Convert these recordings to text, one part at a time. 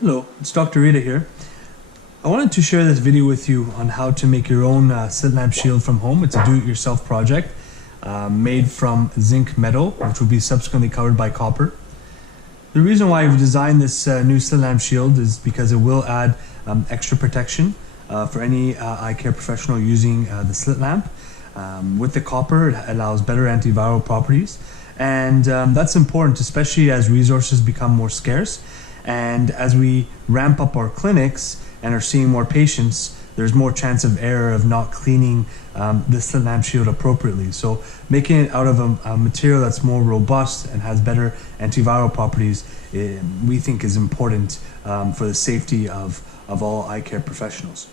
Hello, it's Dr. Rita here. I wanted to share this video with you on how to make your own slit lamp shield from home. It's a do-it-yourself project made from zinc metal, which will be subsequently covered by copper. The reason why I've designed this new slit lamp shield is because it will add extra protection for any eye care professional using the slit lamp. With the copper, it allows better antiviral properties, and that's important, especially as resources become more scarce. And as we ramp up our clinics and are seeing more patients, there's more chance of error of not cleaning the slit lamp shield appropriately. So making it out of a material that's more robust and has better antiviral properties, we think is important for the safety of all eye care professionals.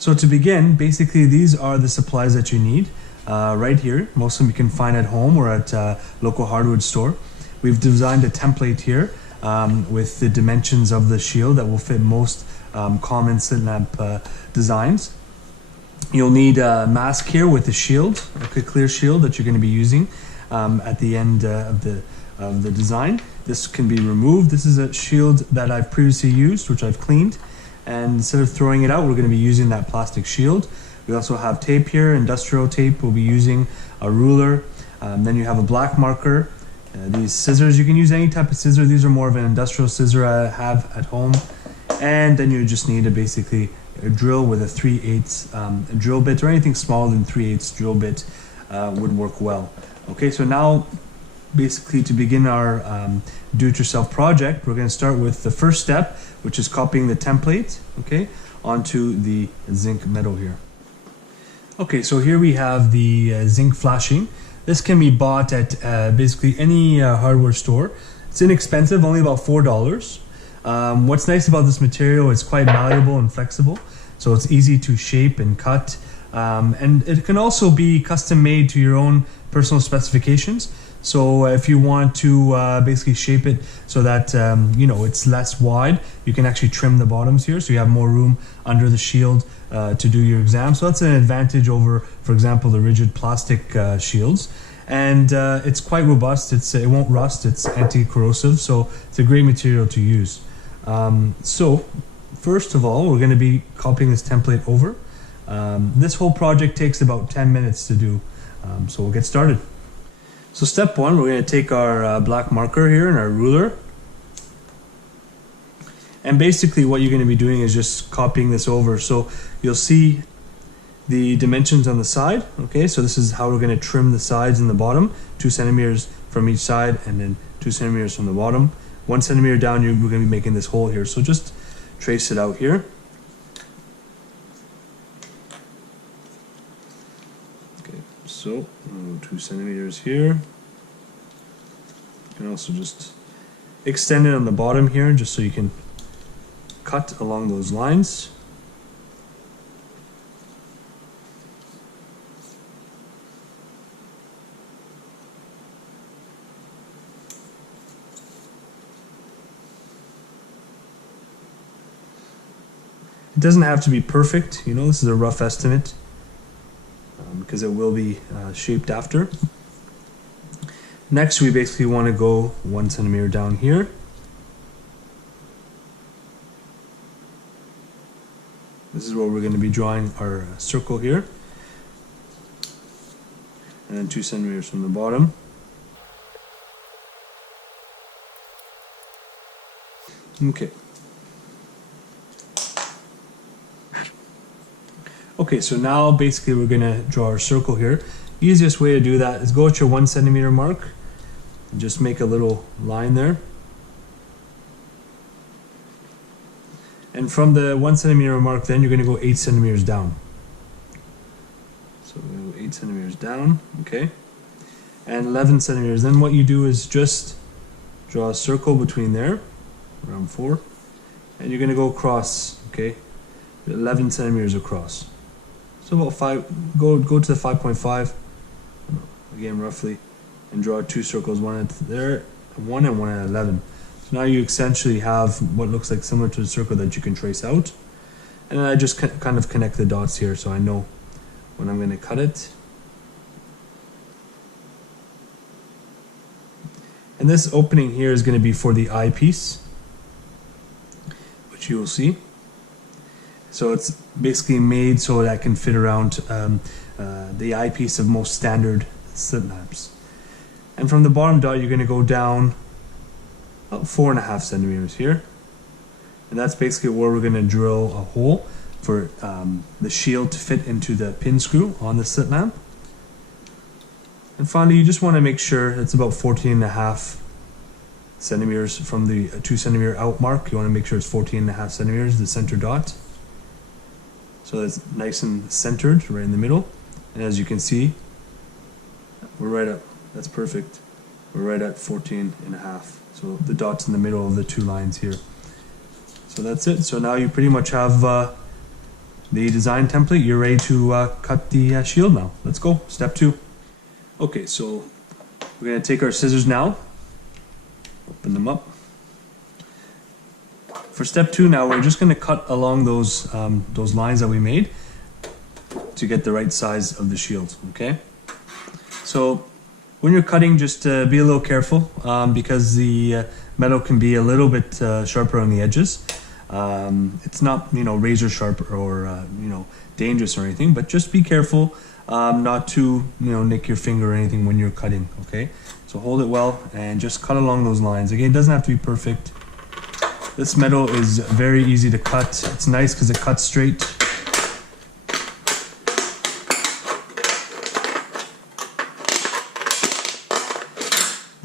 So to begin, basically these are the supplies that you need right here. Most of them you can find at home or at a local hardware store. We've designed a template here with the dimensions of the shield that will fit most common slit lamp designs. You'll need a mask here with a shield, like a clear shield that you're going to be using at the end of the design. This can be removed. This is a shield that I've previously used, which I've cleaned, and instead of throwing it out, we're going to be using that plastic shield. We also have tape here, industrial tape. We'll be using a ruler. Then you have a black marker. These scissors, you can use any type of scissor. These are more of an industrial scissor I have at home. And then you just need basically a drill with a 3/8 drill bit, or anything smaller than 3/8 drill bit would work well. Okay, so now basically to begin our do-it-yourself project, we're going to start with the first step, which is copying the template, okay, onto the zinc metal here. Okay, so here we have the zinc flashing. This can be bought at basically any hardware store. It's inexpensive, only about $4. What's nice about this material, it's quite malleable and flexible, so it's easy to shape and cut. And it can also be custom made to your own personal specifications. So if you want to basically shape it so that it's less wide, you can actually trim the bottoms here, so you have more room under the shield to do your exam. So that's an advantage over, for example, the rigid plastic shields. And it's quite robust. It won't rust. It's anti-corrosive, so it's a great material to use. So first of all, we're going to be copying this template over. This whole project takes about 10 minutes to do, so we'll get started. So step one, we're going to take our black marker here and our ruler. And basically what you're going to be doing is just copying this over. So you'll see the dimensions on the side. Okay, so this is how we're going to trim the sides and the bottom. 2 centimeters from each side, and then 2 centimeters from the bottom. 1 centimeter down, we're going to be making this hole here. So just trace it out here. So 2 centimeters here. You can also just extend it on the bottom here, just so you can cut along those lines. It doesn't have to be perfect, this is a rough estimate. Because it will be shaped after. Next, we basically want to go 1 centimeter down here. This is where we're going to be drawing our circle here. And then 2 centimeters from the bottom. Okay. Okay, so now basically we're going to draw our circle here. Easiest way to do that is go at your 1 centimeter mark and just make a little line there. And from the 1 centimeter mark, then you're going to go 8 centimeters down. So we're going to go 8 centimeters down, okay? And 11 centimeters. Then what you do is just draw a circle between there, around 4. And you're going to go across, okay? 11 centimeters across. So about 5, go to the 5.5, again roughly, and draw 2 circles, one at there, one and one at 11. So now you essentially have what looks like similar to the circle that you can trace out. And then I just kind of connect the dots here so I know when I'm going to cut it. And this opening here is going to be for the eyepiece. which you will see. So it's basically made so that it can fit around the eyepiece of most standard slit lamps. And from the bottom dot, you're going to go down about 4.5 centimeters here. And that's basically where we're going to drill a hole for the shield to fit into the pin screw on the slit lamp. And finally, you just want to make sure it's about 14.5 centimeters from the 2 centimeter out mark. You want to make sure it's 14.5 centimeters, the center dot. So that's nice and centered right in the middle. And as you can see, we're right at, that's perfect. We're right at 14.5. So the dot's in the middle of the two lines here. So that's it. So now you pretty much have the design template. You're ready to cut the shield now. Let's go. Step 2. Okay, so we're going to take our scissors now. Open them up. For step 2 now, we're just going to cut along those lines that we made to get the right size of the shield, okay? So when you're cutting, just be a little careful because the metal can be a little bit sharper on the edges. It's not, razor sharp or, dangerous or anything, but just be careful not to, nick your finger or anything when you're cutting, okay? So hold it well and just cut along those lines. Again, it doesn't have to be perfect. This metal is very easy to cut. It's nice because it cuts straight.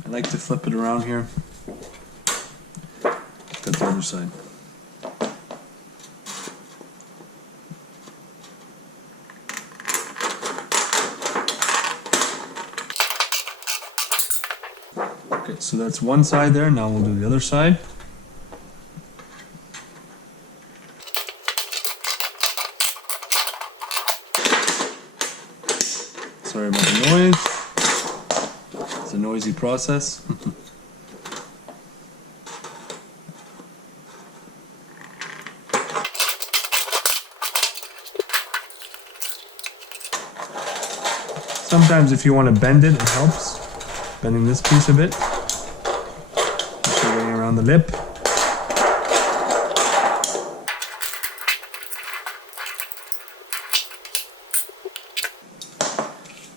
I like to flip it around here. Cut the other side. Okay, so that's one side there. Now we'll do the other side. Sorry about the noise. It's a noisy process. Sometimes if you want to bend it, it helps. Bending this piece a bit. Just going around the lip.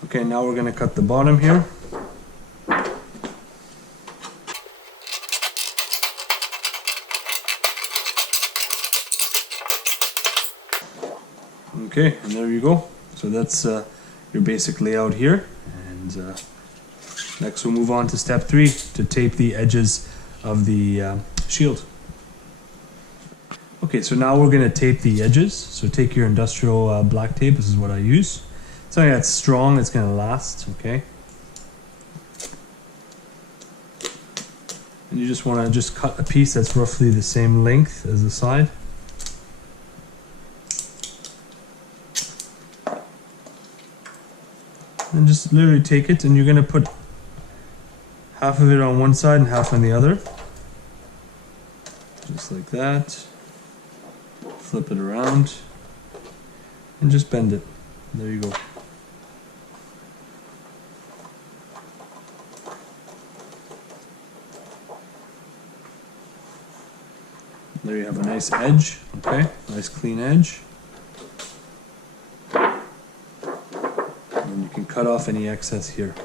Okay, now we're going to cut the bottom here. Okay, and there you go. So that's your basic layout here. And next we'll move on to step 3 to tape the edges of the shield. Okay, so now we're going to tape the edges. So take your industrial black tape. This is what I use. Something that's strong, it's going to last, okay? And you just want to just cut a piece that's roughly the same length as the side. And just literally take it and you're going to put half of it on one side and half on the other. Just like that. Flip it around and just bend it. There you go. There you have a nice edge, okay? Nice clean edge. And you can cut off any excess here.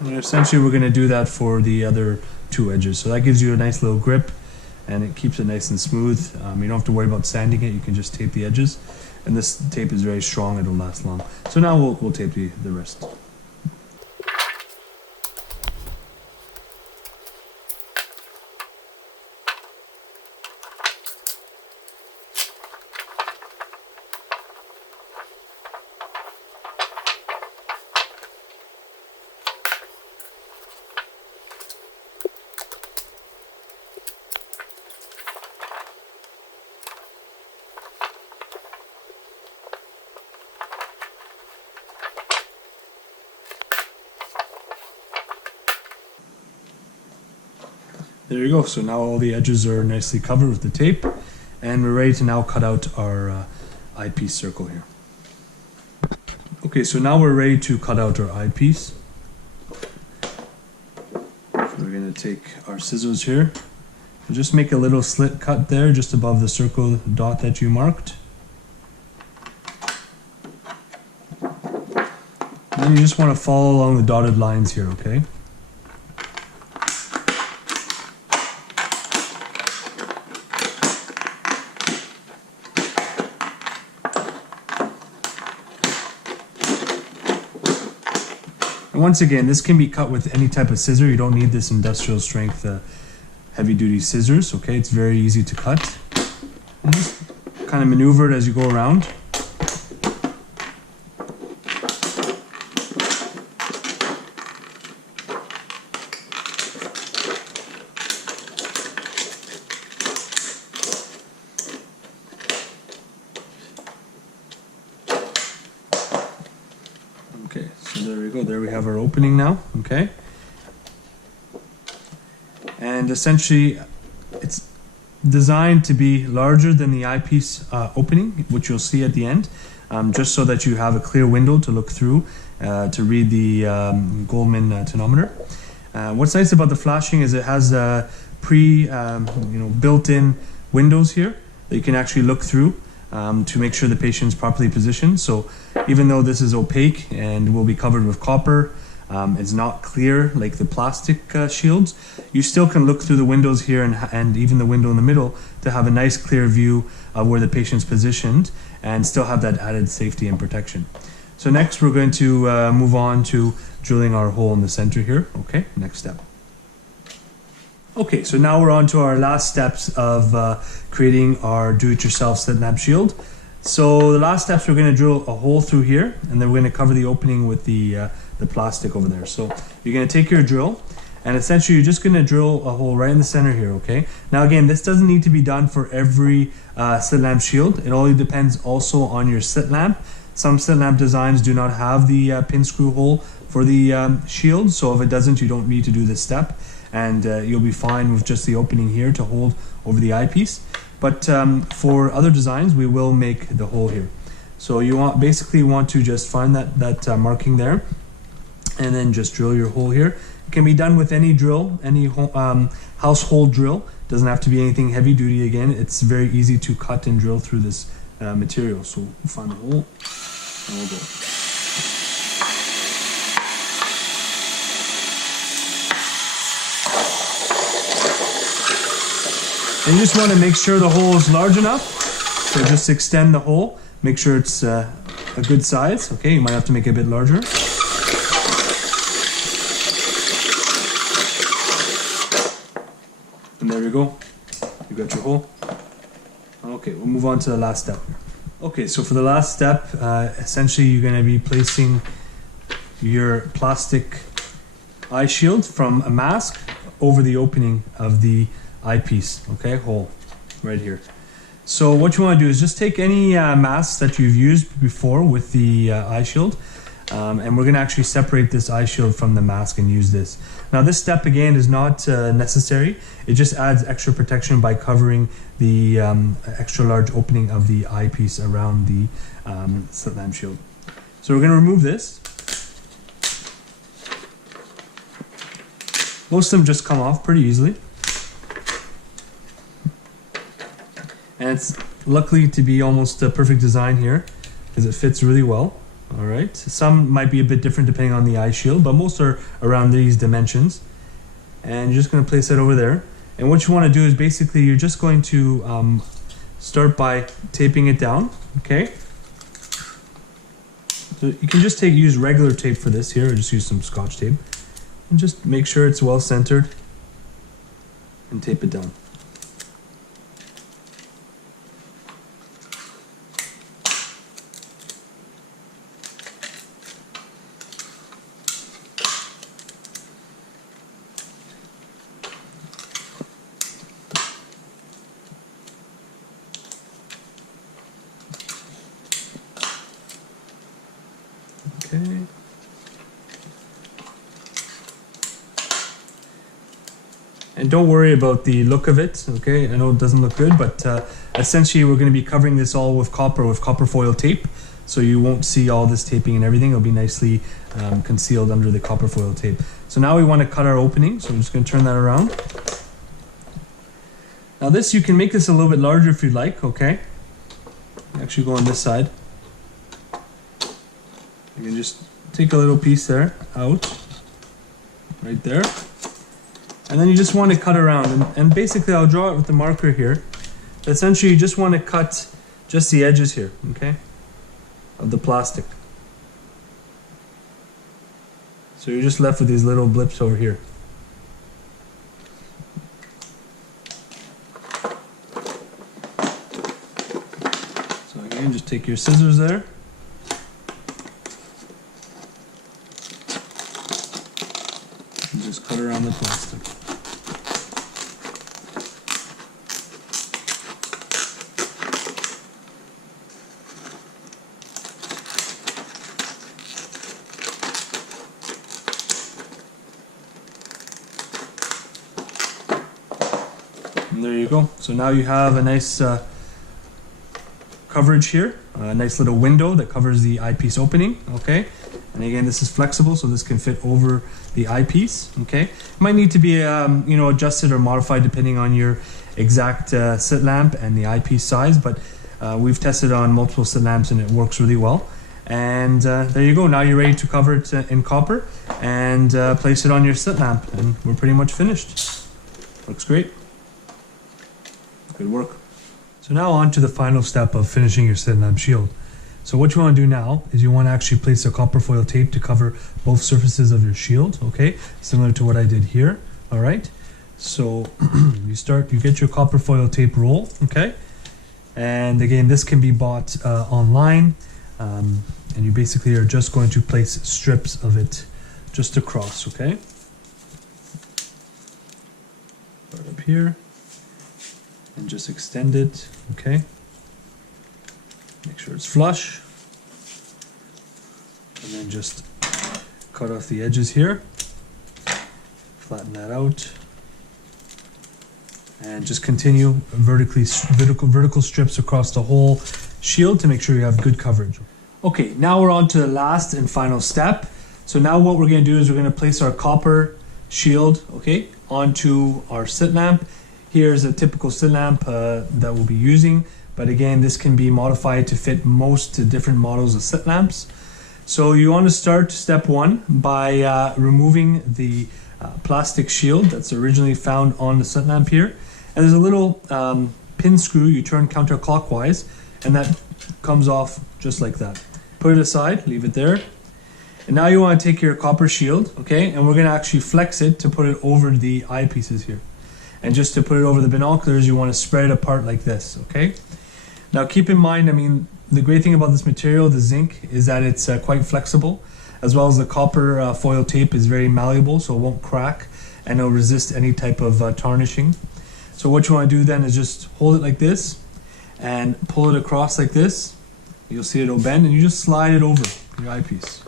And essentially we're going to do that for the other two edges. So that gives you a nice little grip and it keeps it nice and smooth. You don't have to worry about sanding it, you can just tape the edges. And this tape is very strong, it'll last long. So now we'll tape the rest. There you go. So now all the edges are nicely covered with the tape and we're ready to now cut out our eyepiece circle here. Okay, so now we're ready to cut out our eyepiece. We're going to take our scissors here and just make a little slit cut there just above the circle dot that you marked. And then you just want to follow along the dotted lines here, okay? And once again, this can be cut with any type of scissor. You don't need this industrial strength heavy duty scissors, okay? It's very easy to cut. And just kind of maneuver it as you go around. Okay, so there we go. There we have our opening now, okay? And essentially, it's designed to be larger than the eyepiece opening, which you'll see at the end, just so that you have a clear window to look through to read the Goldman tonometer. What's nice about the flashing is it has built-in windows here that you can actually look through to make sure the patient's properly positioned. So even though this is opaque and will be covered with copper, it's not clear like the plastic shields, you still can look through the windows here and even the window in the middle to have a nice clear view of where the patient's positioned and still have that added safety and protection. So next we're going to move on to drilling our hole in the center here. Okay, next step. Okay, so now we're on to our last steps of creating our do-it-yourself slit lamp shield. So the last steps, we're going to drill a hole through here, and then we're going to cover the opening with the plastic over there. So you're going to take your drill, and essentially you're just going to drill a hole right in the center here, okay? Now again, this doesn't need to be done for every slit lamp shield. It only depends also on your slit lamp. Some slit lamp designs do not have the pin screw hole for the shield, so if it doesn't, you don't need to do this step, and you'll be fine with just the opening here to hold over the eyepiece. But for other designs, we will make the hole here. So you basically want to just find that marking there, and then just drill your hole here. It can be done with any drill, any household drill. Doesn't have to be anything heavy duty. Again, it's very easy to cut and drill through this material. So we'll find the hole, and we'll go. And you just want to make sure the hole is large enough. So just extend the hole. Make sure it's a good size. Okay, you might have to make it a bit larger. And there you go. You got your hole. Okay, we'll move on to the last step. Okay, so for the last step, essentially you're going to be placing your plastic eye shield from a mask over the opening of the eyepiece, okay, hole right here. So what you want to do is just take any masks that you've used before with the eye shield, and we're going to actually separate this eye shield from the mask and use this. Now this step again is not necessary. It just adds extra protection by covering the extra large opening of the eyepiece around the slit lamp shield. So we're going to remove this. Most of them just come off pretty easily. And it's luckily to be almost a perfect design here because it fits really well. All right, some might be a bit different depending on the eye shield, but most are around these dimensions. And you're just going to place it over there. And what you want to do is basically you're just going to start by taping it down, okay? So you can just use regular tape for this here, or just use some Scotch tape. And just make sure it's well centered and tape it down. Okay. And don't worry about the look of it, okay? I know it doesn't look good, but essentially we're going to be covering this all with copper foil tape, so you won't see all this taping and everything. It'll be nicely concealed under the copper foil tape. So now we want to cut our opening, so I'm just going to turn that around. Now this, you can make this a little bit larger if you'd like, okay? Actually go on this side. You can just take a little piece there, out, right there. And then you just want to cut around, and basically I'll draw it with the marker here. Essentially you just want to cut just the edges here, okay, of the plastic. So you're just left with these little blips over here. So again, just take your scissors there. And just cut around the plastic. And there you go. So now you have a nice coverage here, a nice little window that covers the eyepiece opening, okay? And again, this is flexible, so this can fit over the eyepiece, okay? It might need to be, you know, adjusted or modified depending on your exact slit lamp and the eyepiece size, but we've tested on multiple slit lamps and it works really well. And there you go. Now you're ready to cover it in copper and place it on your slit lamp, and we're pretty much finished. Looks great. Good work. So now on to the final step of finishing your slit lamp shield. So what you want to do now is you want to actually place a copper foil tape to cover both surfaces of your shield, okay? Similar to what I did here, all right? So you get your copper foil tape roll, okay? And again, this can be bought online, and you basically are just going to place strips of it just across, okay? Right up here. And just extend it, okay? Make sure it's flush. And then just cut off the edges here. Flatten that out. And just continue vertical strips across the whole shield to make sure you have good coverage. Okay, now we're on to the last and final step. So now what we're going to do is we're going to place our copper shield, okay, onto our slit lamp. Here's a typical slit lamp that we'll be using, but again, this can be modified to fit most different models of slit lamps. So you want to start step one by removing the plastic shield that's originally found on the slit lamp here. And there's a little pin screw you turn counterclockwise, and that comes off just like that. Put it aside, leave it there. And now you want to take your copper shield, okay, and we're going to actually flex it to put it over the eyepieces here. And just to put it over the binoculars, you want to spread it apart like this, okay? Now keep in mind, I mean, the great thing about this material, the zinc, is that it's quite flexible, as well as the copper foil tape is very malleable, so it won't crack, and it'll resist any type of tarnishing. So what you want to do then is just hold it like this, and pull it across like this. You'll see it'll bend, and you just slide it over your eyepiece.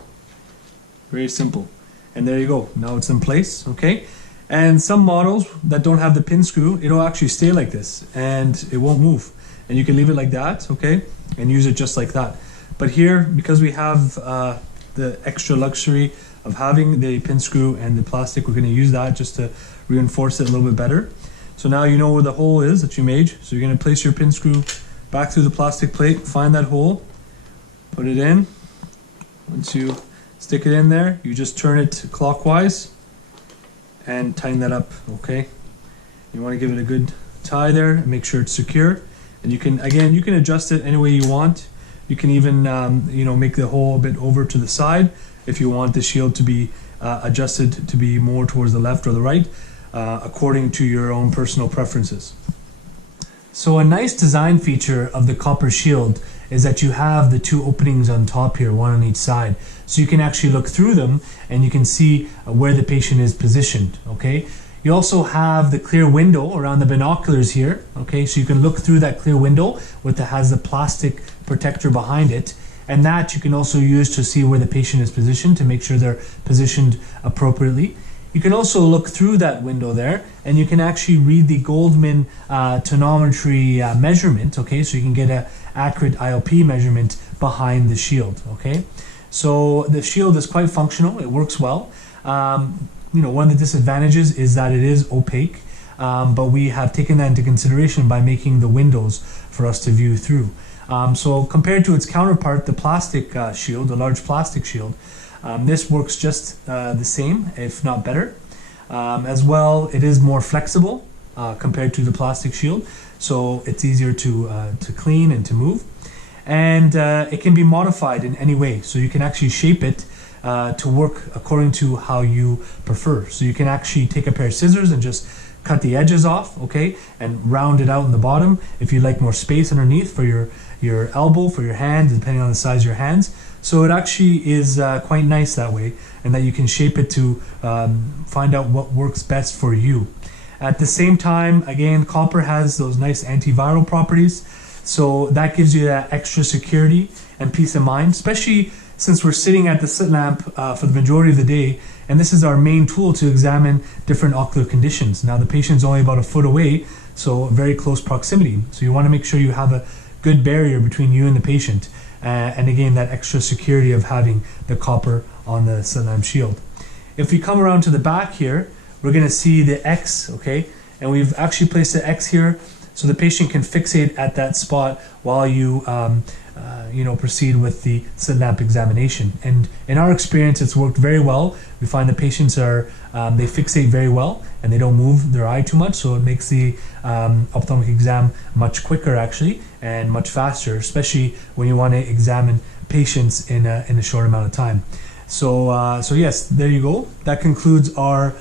Very simple. And there you go, now it's in place, okay? And some models that don't have the pin screw, it'll actually stay like this and it won't move. And you can leave it like that, okay, and use it just like that. But here, because we have the extra luxury of having the pin screw and the plastic, we're going to use that just to reinforce it a little bit better. So now you know where the hole is that you made. So you're going to place your pin screw back through the plastic plate, find that hole, put it in. Once you stick it in there, you just turn it clockwise and tighten that up, okay? You want to give it a good tie there and make sure it's secure. And you can, again, you can adjust it any way you want. You can even, you know, make the hole a bit over to the side if you want the shield to be adjusted to be more towards the left or the right, according to your own personal preferences. So a nice design feature of the copper shield is that you have the two openings on top here, one on each side. So you can actually look through them and you can see where the patient is positioned, okay? You also have the clear window around the binoculars here, okay? So you can look through that clear window has the plastic protector behind it. And that you can also use to see where the patient is positioned to make sure they're positioned appropriately. You can also look through that window there and you can actually read the Goldman tonometry measurement, okay? So you can get an accurate IOP measurement behind the shield, okay? So the shield is quite functional, it works well. one of the disadvantages is that it is opaque, but we have taken that into consideration by making the windows for us to view through. So compared to its counterpart, the plastic shield, the large plastic shield, this works just the same, if not better. As well, it is more flexible compared to the plastic shield, so it's easier to clean and to move. And it can be modified in any way, so you can actually shape it to work according to how you prefer. So you can actually take a pair of scissors and just cut the edges off, okay, and round it out in the bottom if you like more space underneath for your elbow, for your hand, depending on the size of your hands. So it actually is quite nice that way, and that you can shape it to find out what works best for you. At the same time, again, copper has those nice antiviral properties, so that gives you that extra security and peace of mind, especially since we're sitting at the slit lamp for the majority of the day, and this is our main tool to examine different ocular conditions. Now the patient's only about a foot away, so very close proximity. So you want to make sure you have a good barrier between you and the patient. And again, that extra security of having the copper on the slit lamp shield. If we come around to the back here, we're going to see the X, okay? And we've actually placed the X here so the patient can fixate at that spot while you proceed with the slit lamp examination. And in our experience, it's worked very well. We find the patients they fixate very well and they don't move their eye too much, so it makes the ophthalmic exam much quicker actually and much faster, especially when you want to examine patients in a short amount of time. So yes, there you go. That concludes our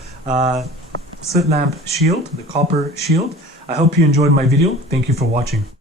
slit lamp shield, the copper shield. I hope you enjoyed my video. Thank you for watching.